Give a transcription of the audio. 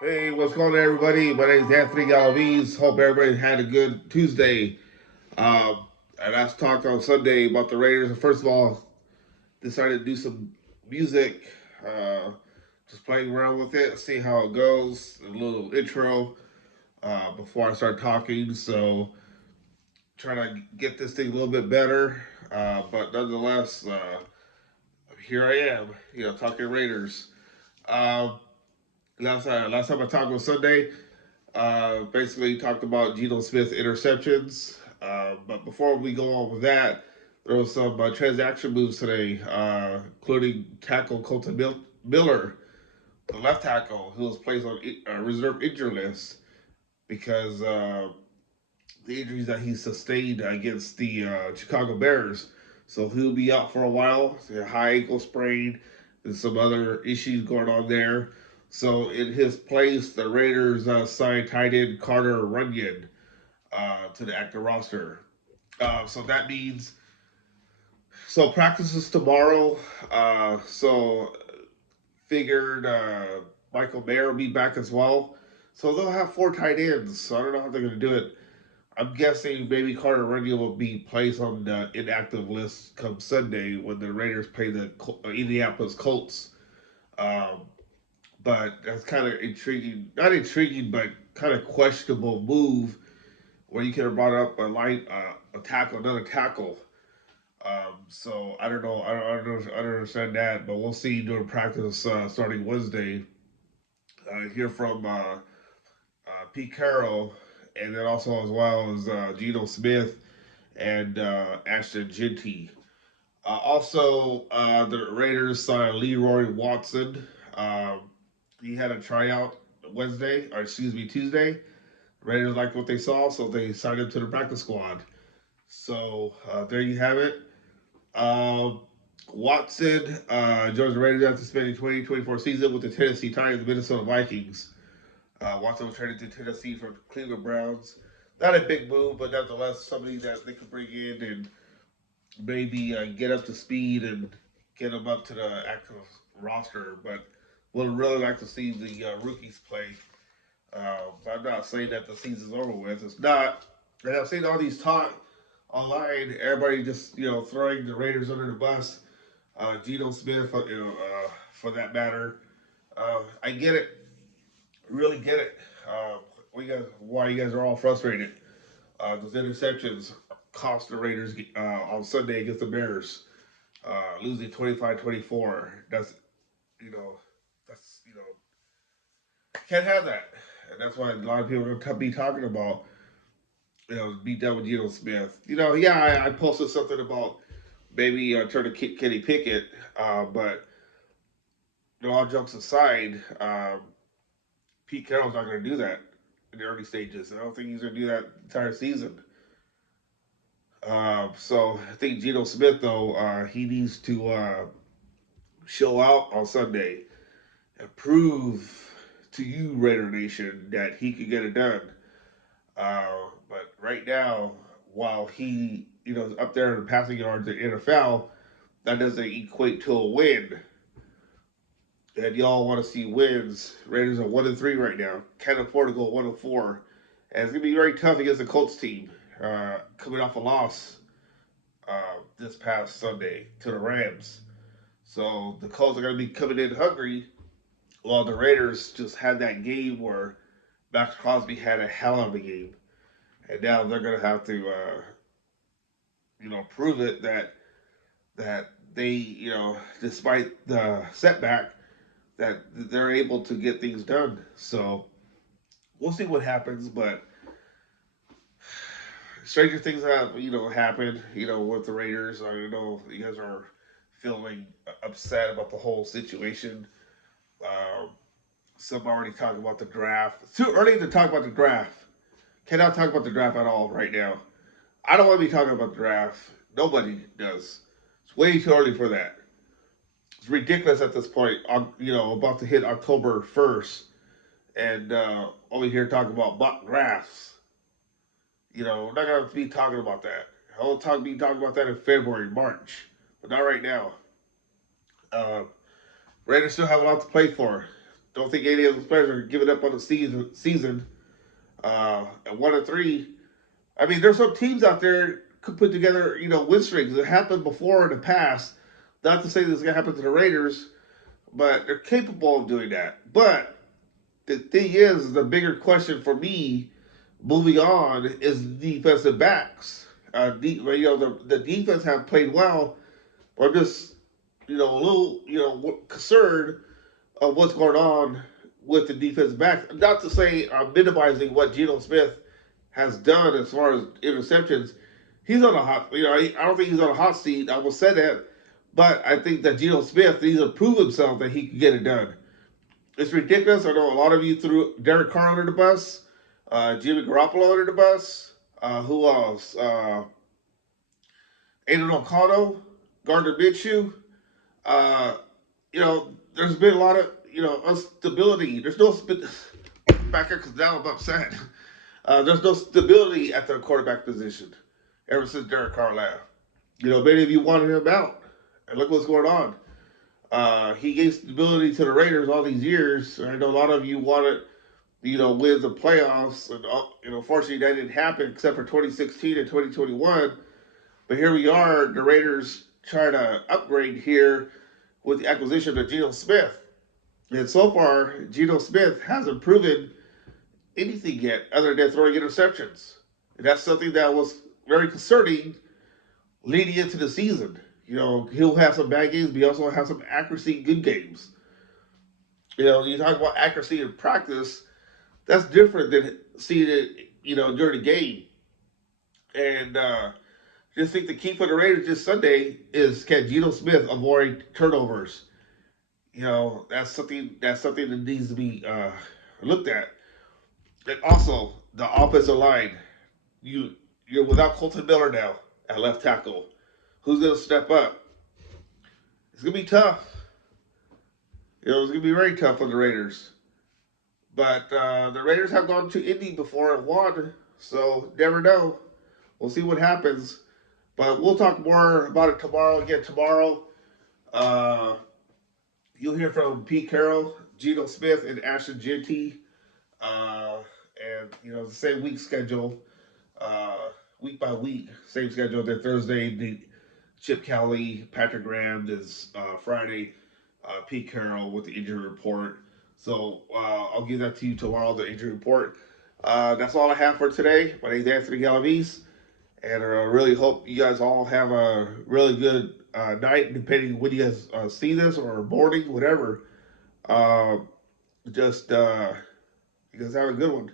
Hey, what's going on, everybody? My name is Anthony Galaviz. Hope everybody had a good Tuesday. And I talked on Sunday about the Raiders. First of all, decided to do some music, uh, just playing around with it, see how it goes. A little intro before I start talking. So, trying to get this thing a little bit better. But nonetheless, here I am, talking Raiders. Um, last time I talked was Sunday. Basically talked about Geno Smith interceptions. But before we go on with that, there was some transaction moves today, including tackle Kolton Miller, the left tackle, who was placed on reserve injury list because the injuries that he sustained against the Chicago Bears. So he'll be out for a while. A high ankle sprain and some other issues going on there. So in his place, the Raiders signed tight end Carter Runyon to the active roster. So that means practices tomorrow. So figured Michael Mayer will be back as well. So they'll have four tight ends. So I don't know how they're going to do it. I'm guessing maybe Carter Runyon will be placed on the inactive list come Sunday when the Raiders play the Indianapolis Colts. Um, but that's kind of intriguing. Not intriguing, but kind of questionable move where you could have brought up a tackle, another tackle. So I don't know. I don't understand that, but we'll see during practice starting Wednesday. Hear from Pete Carroll, and then also as well as Geno Smith and Ashton Genty. The Raiders signed Leroy Watson. Um, he had a tryout Tuesday. Raiders liked what they saw, so they signed him to the practice squad. So there you have it. Um, Watson joins the Raiders after spending 2024 season with the Tennessee Titans, Minnesota Vikings. Watson was traded to Tennessee from the Cleveland Browns. Not a big move, but nevertheless somebody that they could bring in and maybe get up to speed and get him up to the active roster. But would really like to see the rookies play. I'm not saying that the season's over with. It's not. And I've seen all these talk online. Everybody just throwing the Raiders under the bus. Geno Smith, for that matter. I get it. Really get it. Why you guys are all frustrated. Those interceptions cost the Raiders on Sunday against the Bears, losing 25-24. You know, that's can't have that. And that's why a lot of people are going to be talking about, beat down with Geno Smith. Yeah, I posted something about maybe turn to Kenny Pickett, but all jokes aside, Pete Carroll's not going to do that in the early stages. I don't think he's going to do that entire season. So I think Geno Smith, though, he needs to show out on Sunday and prove to you, Raider Nation, that he could get it done. But right now, while he, is up there in the passing yards in the NFL, that doesn't equate to a win. And y'all want to see wins. Raiders are 1-3 right now. Can't afford to go 1-4. And it's gonna be very tough against the Colts team, coming off a loss this past Sunday to the Rams. So the Colts are gonna be coming in hungry, while the Raiders just had that game where Max Crosby had a hell of a game, and now they're gonna have to, prove it that they, despite the setback, that they're able to get things done. So we'll see what happens, but stranger things have happened. With the Raiders. I know you guys are feeling upset about the whole situation. Um, some already talking about the draft. It's too early to talk about the draft. Cannot talk about the draft at all right now. I don't want to be talking about the draft. Nobody does. It's way too early for that. It's ridiculous at this point. About to hit October 1st, and only here talking about mock drafts. We're not gonna be talking about that. Be talking about that in February, March, but not right now. Uh, Raiders still have a lot to play for. don't think any of those players are giving up on the season. At 1-3, I mean, there's some teams out there could put together, win streaks. It happened before in the past. Not to say this is gonna happen to the Raiders, but they're capable of doing that. But the thing is, the bigger question for me moving on is defensive backs. The defense have played well. I'm just, a little, concerned of what's going on with the defensive backs. Not to say I'm minimizing what Geno Smith has done as far as interceptions. He's on a hot, I don't think he's on a hot seat. I will say that, but I think that Geno Smith needs to prove himself that he can get it done. It's ridiculous. I know a lot of you threw Derek Carr under the bus, Jimmy Garoppolo under the bus. Who else? Aiden O'Connell, Gardner Minshew. Uh, there's been a lot of instability. There's no back because now I'm upset. There's no stability at the quarterback position ever since Derek Carr left. Many of you wanted him out, and look what's going on. He gave stability to the Raiders all these years. I know a lot of you wanted, win the playoffs, and unfortunately that didn't happen except for 2016 and 2021. But here we are, the Raiders trying to upgrade here with the acquisition of Geno Smith. And so far, Geno Smith hasn't proven anything yet other than throwing interceptions. And that's something that was very concerning leading into the season. He'll have some bad games, but he also has some accuracy, good games. You talk about accuracy in practice, that's different than seeing it, during the game. And just think the key for the Raiders this Sunday is can Geno Smith avoid turnovers. That's something that needs to be looked at. And also the offensive line. You're without Kolton Miller now at left tackle. Who's gonna step up? It's gonna be tough. It's gonna be very tough for the Raiders. But the Raiders have gone to Indy before and won, so never know. We'll see what happens. But we'll talk more about it tomorrow. Again, tomorrow, you'll hear from Pete Carroll, Geno Smith, and Ashton Jeanty. And the same week schedule, week by week, same schedule. Then Thursday, the Chip Kelly, Patrick Graham is Friday. Pete Carroll with the injury report. So I'll give that to you tomorrow, the injury report. That's all I have for today. My name is Anthony Galaviz, and I really hope you guys all have a really good night, depending when you guys see this or morning, whatever. Just you guys have a good one.